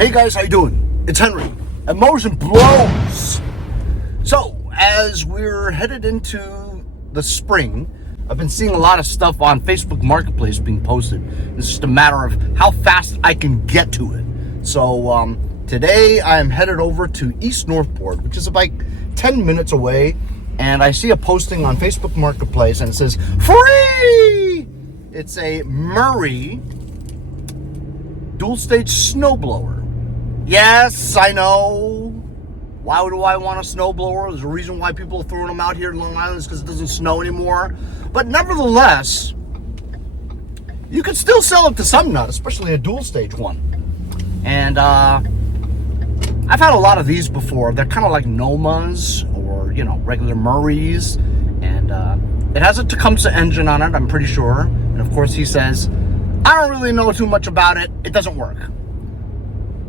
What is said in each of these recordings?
Hey guys, how you doing? It's Henry at Mowers and Blows. So, as we're headed into the spring, I've been seeing a lot of stuff on Facebook Marketplace being posted. It's just a matter of how fast I can get to it. So, today I'm headed over to East Northport, which is about 10 minutes away, and I see a posting on Facebook Marketplace and it says, free! It's a Murray dual-stage snowblower. Yes, I know. Why do I want a snowblower? There's a reason why people are throwing them out here in Long Island is because it doesn't snow anymore. But nevertheless, you could still sell it to some nut, especially a dual-stage one. And I've had a lot of these before. They're kind of like Nomas or, you know, regular Murrays. And it has a Tecumseh engine on it, I'm pretty sure. And of course he says, I don't really know too much about it. It doesn't work.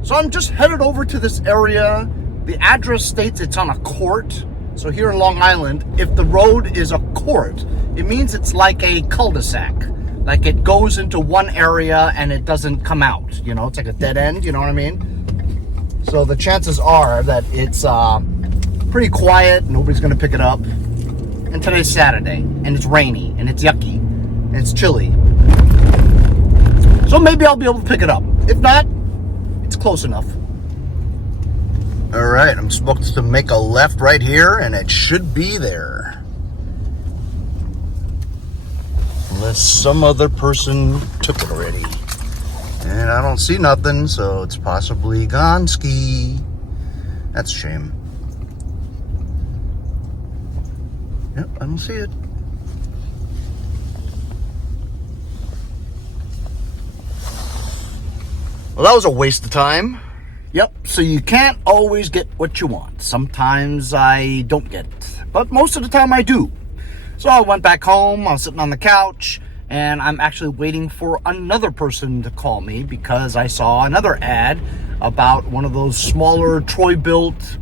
So I'm just headed over to this area. The address states it's on a court. So here in Long Island, if the road is a court, it means it's like a cul-de-sac. Like it goes into one area and it doesn't come out. You know, it's like a dead end, you know what I mean? So the chances are that it's pretty quiet. Nobody's going to pick it up. And today's Saturday, and it's rainy, and it's yucky, and it's chilly. So maybe I'll be able to pick it up. If not, it's close enough. All right, I'm supposed to make a left right here, and it should be there. Unless some other person took it already. And I don't see nothing, so it's possibly gone ski. That's a shame. Yep, I don't see it. Well, that was a waste of time. Yep, so you can't always get what you want. Sometimes I don't get it, but most of the time I do. So I went back home, I was sitting on the couch, and I'm actually waiting for another person to call me because I saw another ad about one of those smaller Troy-built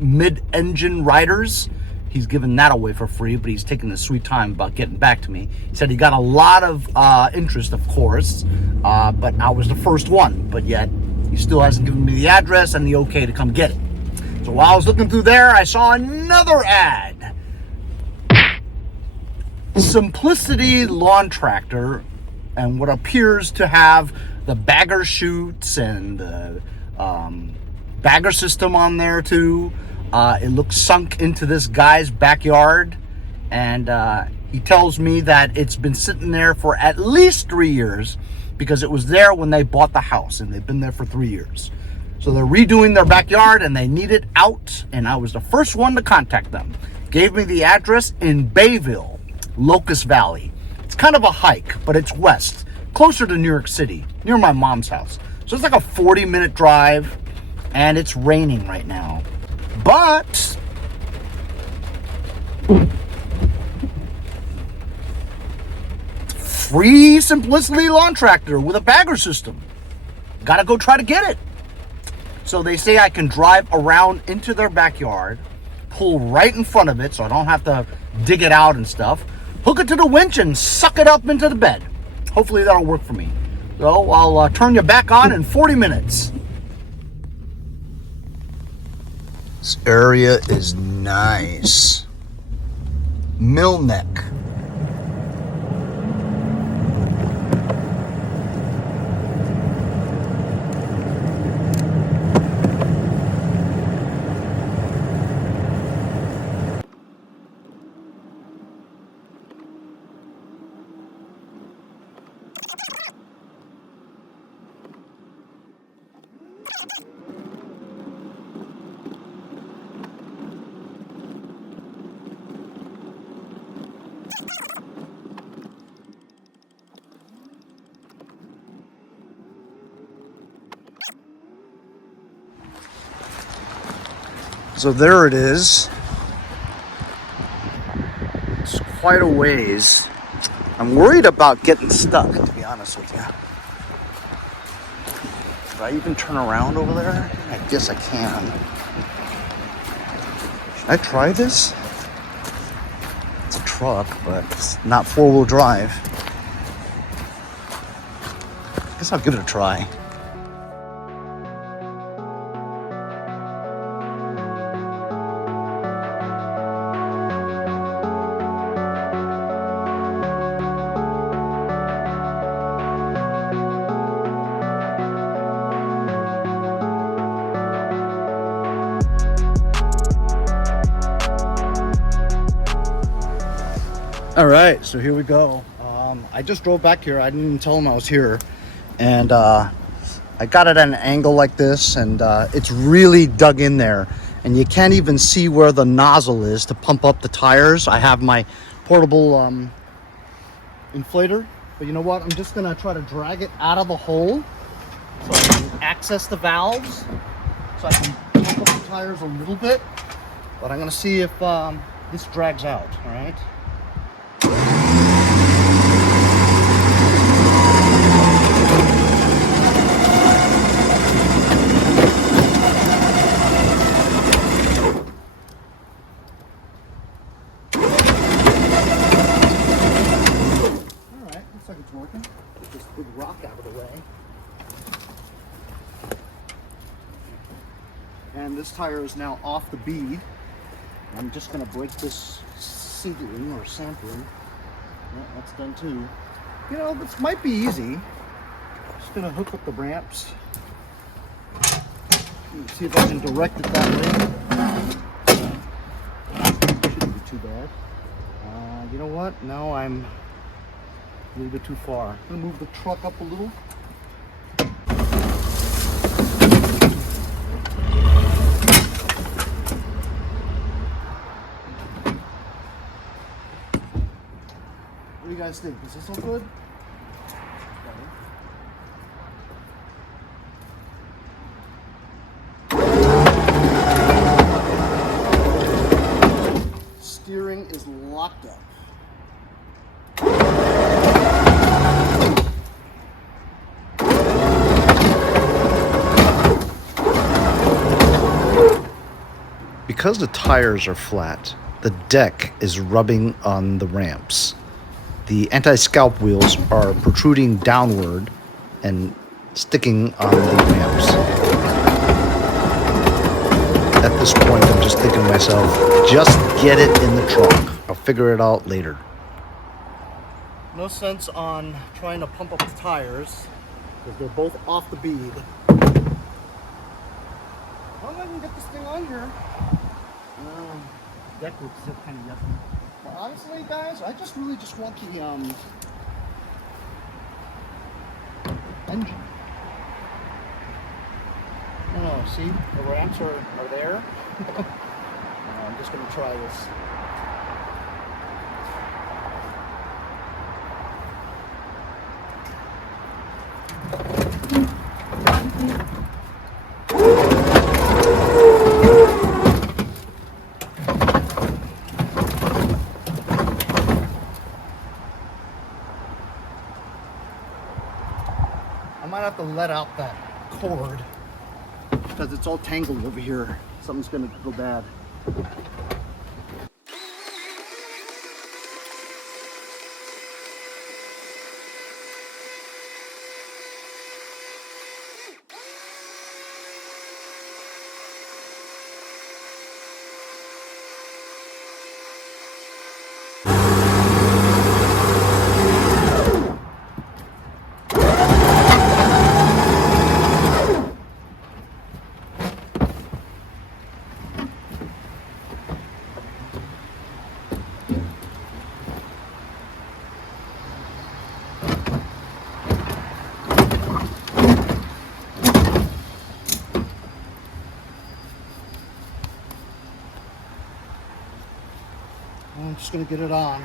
mid-engine riders. He's giving that away for free, but he's taking his sweet time about getting back to me. He said he got a lot of interest, of course, but I was the first one, but yet he still hasn't given me the address and the okay to come get it. So while I was looking through there, I saw another ad. Simplicity lawn tractor, and what appears to have the bagger chutes and the bagger system on there too. It looks sunk into this guy's backyard, and he tells me that it's been sitting there for at least 3 years because it was there when they bought the house, and they've been there for 3 years. So they're redoing their backyard, and they need it out, and I was the first one to contact them. Gave me the address in Bayville, Locust Valley. It's kind of a hike, but it's west, closer to New York City, near my mom's house. So it's like a 40-minute drive, and it's raining right now. But free Simplicity lawn tractor with a bagger system. Gotta go try to get it. So they say I can drive around into their backyard, pull right in front of it so I don't have to dig it out and stuff, hook it to the winch and suck it up into the bed. Hopefully that'll work for me. So I'll turn you back on in 40 minutes. This area is nice. Mill neck. So there it is. It's quite a ways. I'm worried about getting stuck, to be honest with you. Should I even turn around over there? I guess I can. Should I try this? It's a truck, but it's not four-wheel drive. I guess I'll give it a try. All right, so here we go. I just drove back here. I didn't even tell him I was here. And I got it at an angle like this, and it's really dug in there. And you can't even see where the nozzle is to pump up the tires. I have my portable inflator. But you know what? I'm just going to try to drag it out of the hole so I can access the valves. So I can pump up the tires a little bit. But I'm going to see if this drags out, all right? Working. Get this big rock out of the way. And this tire is now off the bead. I'm just going to break this sintering or sampling. Yeah, that's done too. You know, this might be easy. Just going to hook up the ramps. See if I can direct it that way. Shouldn't be too bad. You know what? No, I'm a little bit too far. I'm gonna move the truck up a little. What do you guys think? Is this all good? Okay. Steering is locked up. Because the tires are flat, the deck is rubbing on the ramps. The anti-scalp wheels are protruding downward and sticking on the ramps. At this point, I'm just thinking to myself, just get it in the truck. I'll figure it out later. No sense on trying to pump up the tires because they're both off the bead. Well, I can get this thing on here. Deck looks kind of yucky. But honestly, guys, I really just want the engine. Oh, see, the ramps are there. I'm just going to try this. I might have to let out that cord because it's all tangled over here. Something's gonna go bad. I'm just going to get it on.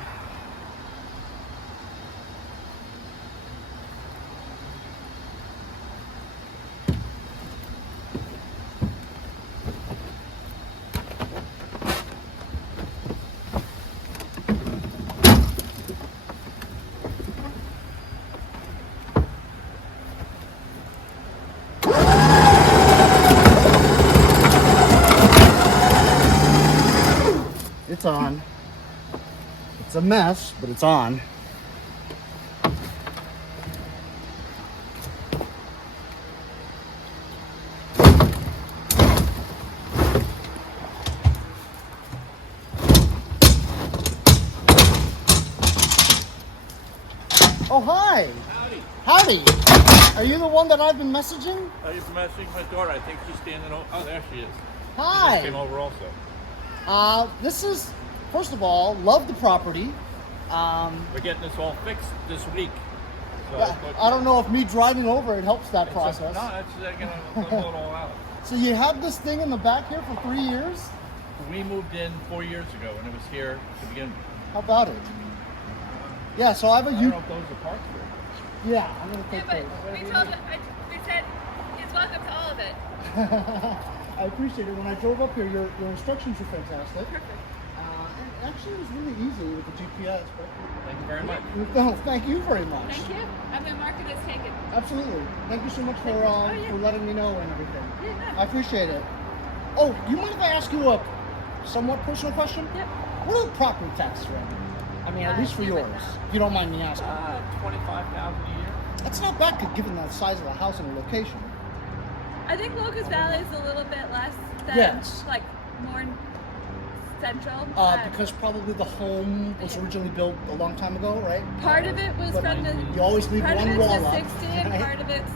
It's on. It's a mess, but it's on. Oh, hi. Howdy. Howdy. Are you the one that I've been messaging? I was messaging my daughter. I think she's standing over. Oh, there she is. Hi. She came over also. This is, first of all, love the property. We're getting this all fixed this week. So I don't know if me driving over it helps that process. No, they're going to pull it all out. So you had this thing in the back here for 3 years? We moved in 4 years ago, and it was here to begin with. How about it? Yeah, so I have a I don't know if those are parts for it. Yeah, I'm going to take but those. we said he's welcome to all of it. I appreciate it. When I drove up here, your instructions were fantastic. Perfect. And actually, it was really easy with the GPS. But Thank you very much. no, thank you very much. Thank you. I'm going to mark it as taken. Absolutely. Thank you so much for yeah. for letting me know and everything. Yeah, no. I appreciate it. Oh, you mind if I ask you a somewhat personal question? Yep. What are the property taxes right now? I mean, at least for yours, if you don't mind me asking. $25,000 a year. That's not bad given the size of the house and the location. I think Locust Valley is a little bit less than, Yes. like, more central. Because probably the home was originally built a long time ago, right? Part of it was But from the... you always leave part one of it's wall the up, 60 and right? part of it's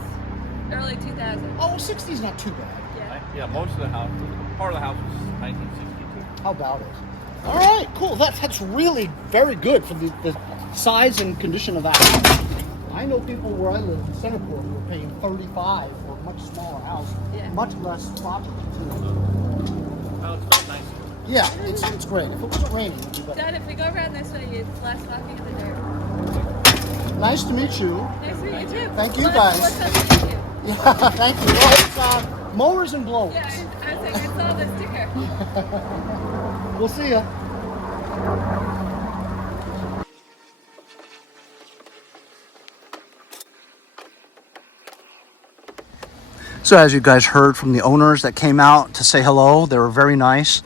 early 2000. Oh, 60 is not too bad. Yeah. Yeah, most of the house, part of the house was 1962. How about it? All right, cool. That's really very good for the size and condition of that house. I know people where I live in Centerport who are paying $35 for a much smaller house, Yeah. much less property too. Oh, it's not nice. Yeah, it's great. If it wasn't raining, it'd be better. Dad, if we go around this way, it's less walking in the dirt. Nice to meet you. Nice to meet you too. Thank you, What's guys. up with you? Yeah, thank you. Well, it's mowers and blowers. Yeah, I was saying I saw the sticker. We'll see ya. So as you guys heard from the owners that came out to say hello, they were very nice.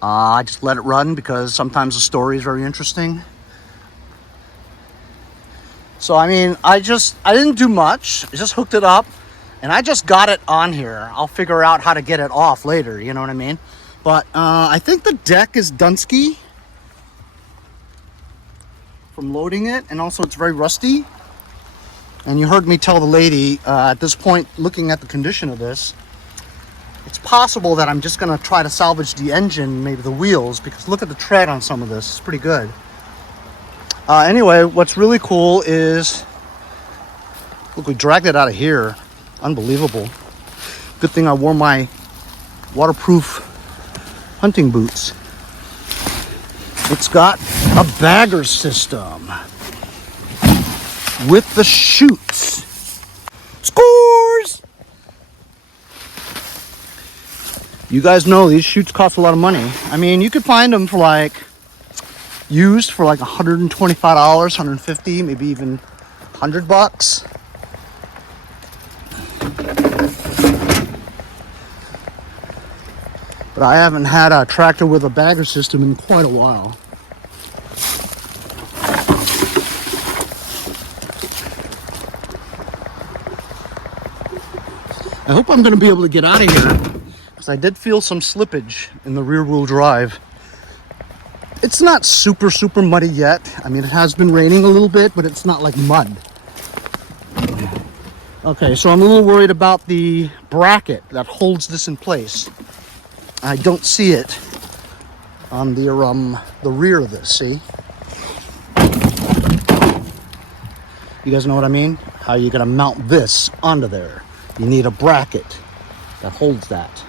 I just let it run because sometimes the story is very interesting. So I mean, I didn't do much. I just hooked it up and I just got it on here. I'll figure out how to get it off later, you know what I mean? But I think the deck is Dunsky from loading it, and also it's very rusty. And you heard me tell the lady at this point, looking at the condition of this, it's possible that I'm just going to try to salvage the engine, maybe the wheels, because look at the tread on some of this. It's pretty good. Anyway, what's really cool is, look, we dragged it out of here. Unbelievable. Good thing I wore my waterproof hunting boots. It's got a bagger system with the chutes. Scores! You guys know these chutes cost a lot of money. I mean, you could find them for like, used for like $125, $150, maybe even $100. But I haven't had a tractor with a bagger system in quite a while. I hope I'm going to be able to get out of here, because I did feel some slippage in the rear wheel drive. It's not super muddy yet. I mean, it has been raining a little bit, but it's not like mud. Okay, so I'm a little worried about the bracket that holds this in place. I don't see it on the rear of this, see? You guys know what I mean? How you're gonna mount this onto there. You need a bracket that holds that.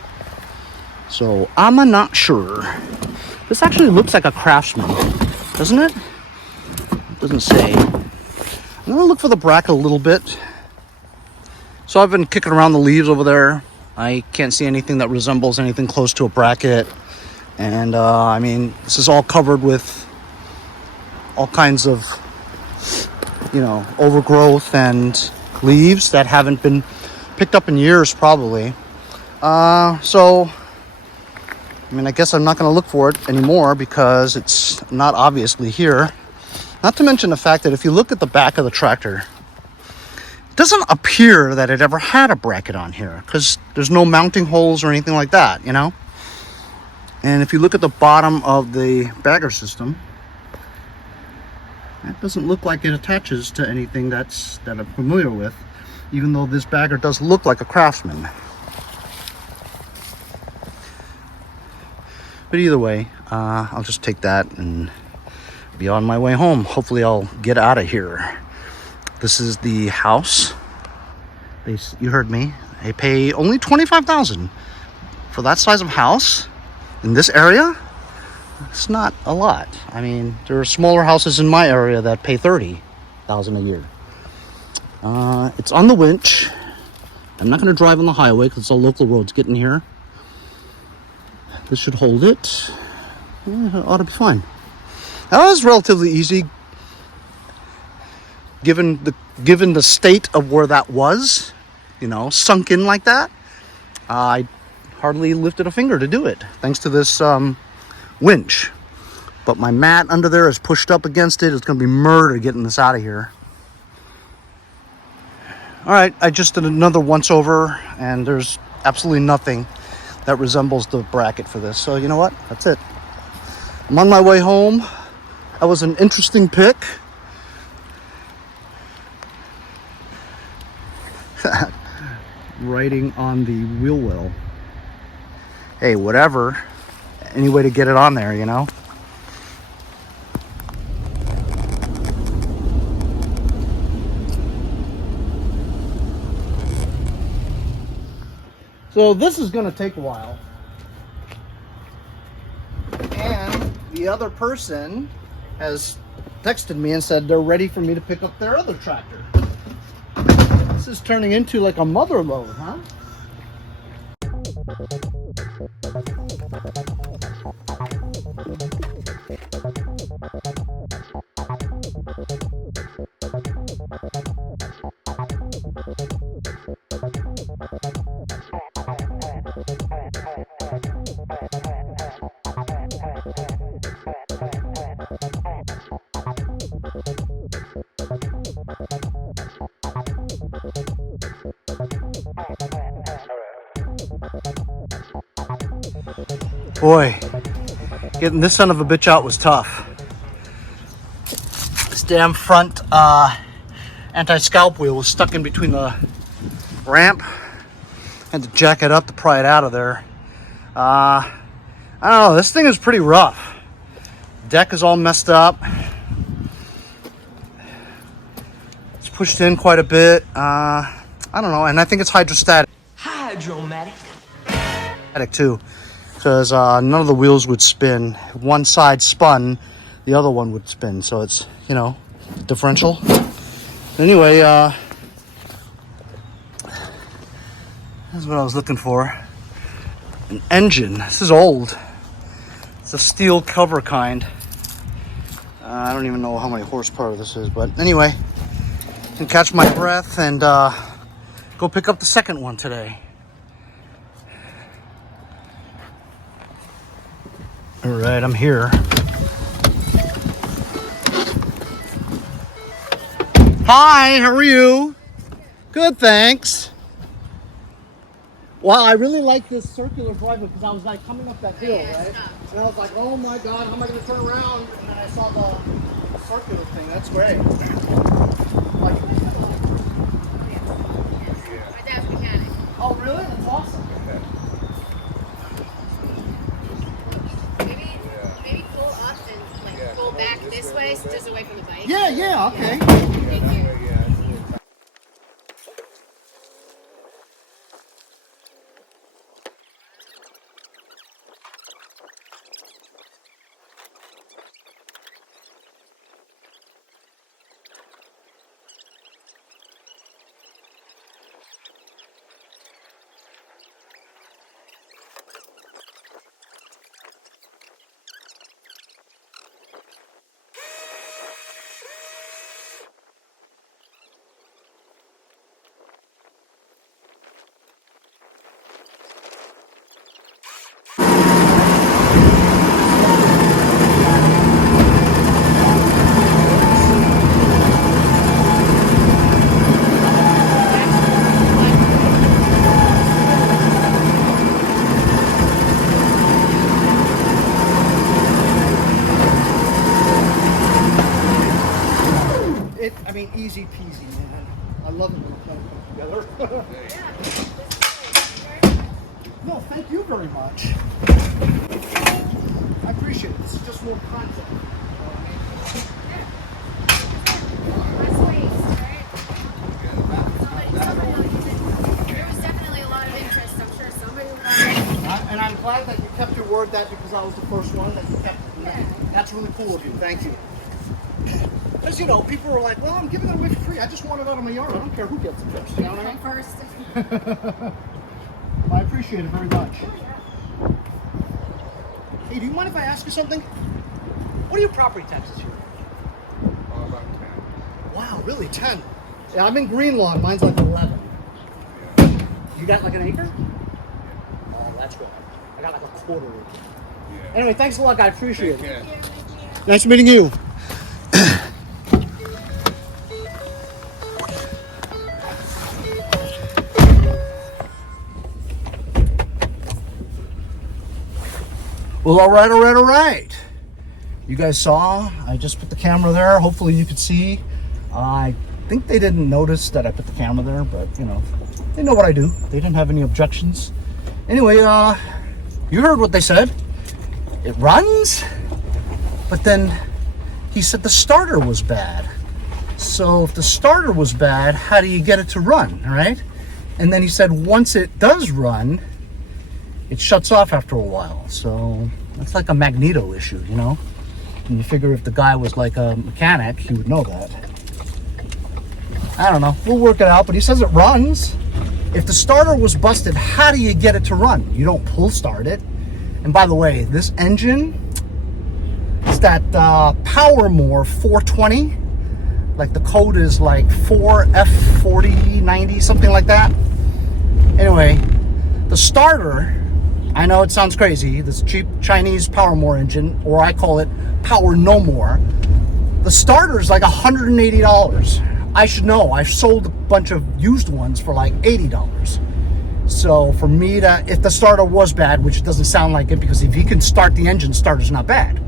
So I'm not sure. This actually looks like a Craftsman, doesn't it? It doesn't say. I'm gonna look for the bracket a little bit. So I've been kicking around the leaves over there. I can't see anything that resembles anything close to a bracket. And I mean, this is all covered with all kinds of, you know, overgrowth and leaves that haven't been picked up in years probably. So, I mean, I guess I'm not going to look for it anymore because it's not obviously here. Not to mention the fact that if you look at the back of the tractor, it doesn't appear that it ever had a bracket on here because there's no mounting holes or anything like that, you know? And if you look at the bottom of the bagger system, that doesn't look like it attaches to anything that I'm familiar with, even though this bagger does look like a Craftsman. But either way, I'll just take that and be on my way home. Hopefully I'll get out of here. This is the house. You heard me. I pay only $25,000 for that size of house in this area. It's not a lot. I mean, there are smaller houses in my area that pay $30,000 a year. It's on the winch. I'm not going to drive on the highway because it's all local roads getting here. This should hold it. It ought to be fine. That was relatively easy, given the state of where that was. You know, sunk in like that. I hardly lifted a finger to do it, thanks to this winch. But my mat under there is pushed up against it. It's going to be murder getting this out of here. All right, I just did another once over, and there's absolutely nothing that resembles the bracket for this. So you know what? That's it. I'm on my way home. That was an interesting pick. Writing on the wheel well. Hey, whatever. Any way to get it on there, you know? So this is going to take a while. And the other person has texted me and said they're ready for me to pick up their other tractor. This is turning into like a mother load, huh? Boy, getting this son of a bitch out was tough. This damn front anti-scalp wheel was stuck in between the ramp. Had to jack it up to pry it out of there. I don't know, this thing is pretty rough. Deck is all messed up. It's pushed in quite a bit. I don't know, and I think it's hydrostatic. Hydromatic. Too. Because none of the wheels would spin. One side spun, the other one would spin. So it's, you know, differential. Anyway, that's what I was looking for. An engine. This is old. It's a steel cover kind. I don't even know how many horsepower this is, but anyway, I can catch my breath and go pick up the second one today. All right, I'm here. Hi, how are you? Good, thanks. Wow, I really like this circular driveway because I was like coming up that hill, right? And I was like, oh my God, how am I going to turn around? And then I saw the circular thing. That's great. Like, My dad's mechanic. oh, really? That's awesome. Maybe pull up and like pull back this way, so just away from the bike. Yeah, okay. Thank you. Easy peasy, man. I love it when it comes together. No, thank you very much. I appreciate it. This is just more content. You know what I mean? was the first one that you kept. That's really cool of you. Thank you. Because, you know, people were like, well, I'm giving it away for free. I just want it out of my yard. I don't care who gets it first. You know what I mean? First. I appreciate it very much. Hey, do you mind if I ask you something? What are your property taxes here? About 10. Wow, really? 10? Yeah, I'm in Greenlawn. Mine's like 11. You got like an acre? Oh, that's good. I got like a quarter acre. Yeah. Anyway, thanks a lot, guys. Appreciate it. Yeah. Nice meeting you. Well, all right. You guys saw, I just put the camera there. Hopefully you could see. I think they didn't notice that I put the camera there, but you know, they know what I do. They didn't have any objections. Anyway, you heard what they said. It runs, but then he said the starter was bad. So if the starter was bad, how do you get it to run, right? And then he said once it does run, it shuts off after a while. So that's like a magneto issue, you know? And you figure if the guy was like a mechanic, he would know that. I don't know, we'll work it out, but he says it runs. If the starter was busted, how do you get it to run? You don't pull start it. And by the way, this engine is that PowerMore 420. Like the code is like 4F4090, something like that. Anyway, the starter, I know it sounds crazy, this cheap Chinese PowerMore engine, or I call it Power No More. The starter is like $180. I should know, I've sold a bunch of used ones for like $80. So for me to, if the starter was bad, which it doesn't sound like it, because if you can start the engine, starter's not bad.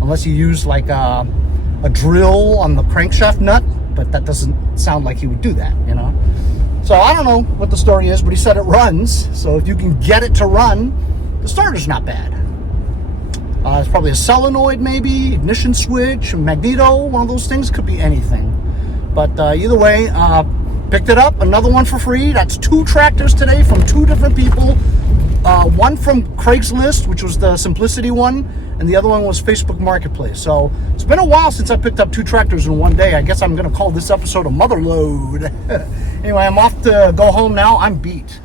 Unless you use like a drill on the crankshaft nut, but that doesn't sound like he would do that, you know? So I don't know what the story is, but he said it runs. So if you can get it to run, the starter's not bad. It's probably a solenoid maybe, ignition switch, a magneto, one of those things, could be anything. But either way, picked it up, another one for free. That's 2 tractors today from 2 different people. One from Craigslist, which was the Simplicity one, and the other one was Facebook Marketplace. So it's been a while since I picked up 2 tractors in one day. I guess I'm going to call this episode a MOTHERLOAD. Anyway, I'm off to go home now. I'm beat.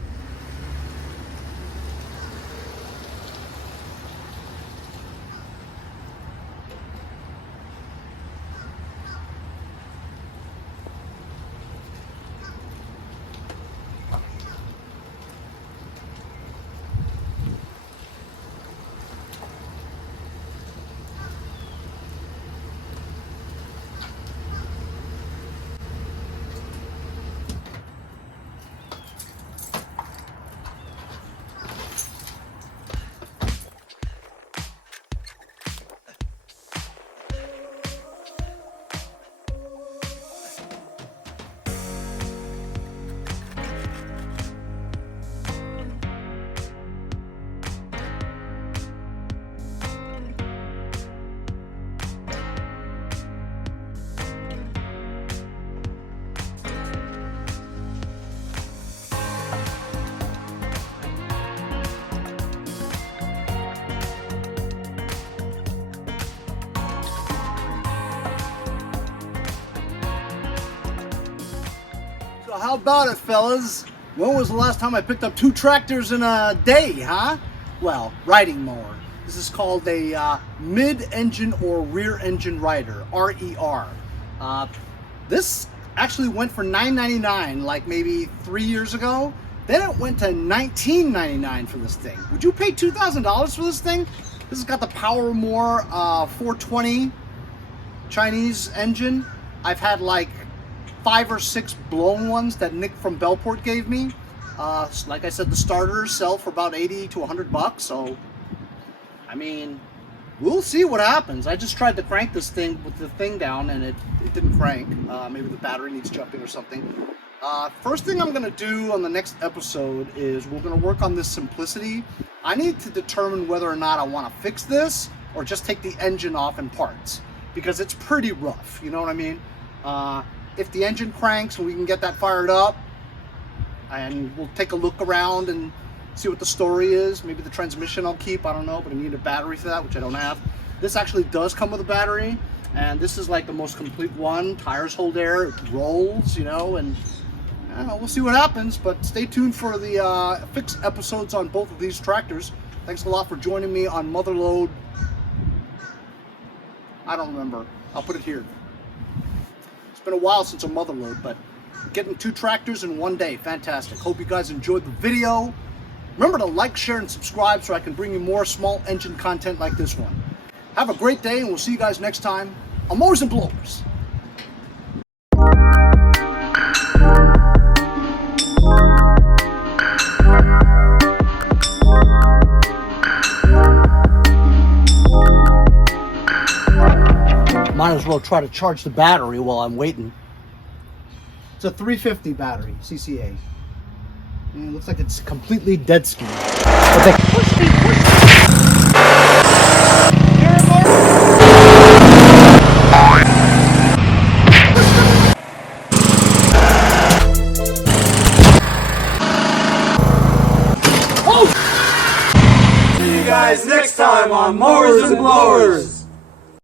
So how about it, fellas? When was the last time I picked up 2 tractors in a day, huh? Well, riding mower. This is called a mid-engine or rear-engine rider, RER. This actually went for $9.99 like maybe 3 years ago. Then it went to $19.99 for this thing. Would you pay $2,000 for this thing? This has got the PowerMore 420 Chinese engine. I've had like 5 or 6 blown ones that Nick from Bellport gave me. Like I said, the starters sell for about 80 to 100 bucks. So, I mean, we'll see what happens. I just tried to crank this thing with the thing down and it didn't crank. Maybe the battery needs jumping or something. First thing I'm gonna do on the next episode is we're gonna work on this Simplicity. I need to determine whether or not I wanna fix this or just take the engine off in parts, because it's pretty rough, you know what I mean? If the engine cranks and we can get that fired up, and we'll take a look around and see what the story is. Maybe the transmission I'll keep, I don't know, but I need a battery for that, which I don't have. This actually does come with a battery, and this is like the most complete one. Tires hold air, it rolls, you know, and I don't know, we'll see what happens, but stay tuned for the fix episodes on both of these tractors. Thanks a lot for joining me on MOTHERLOAD. I don't remember. I'll put it here. It's been a while since a MOTHERLOAD, but getting 2 tractors in one day. Fantastic. Hope you guys enjoyed the video. Remember to like, share, and subscribe so I can bring you more small engine content like this one. Have a great day, and we'll see you guys next time on Mowers and Blowers. Might as well try to charge the battery while I'm waiting. It's a 350 battery, CCA. And it looks like it's completely dead ski. Okay. Push me, push me. See you guys next time on Mowers and Blowers.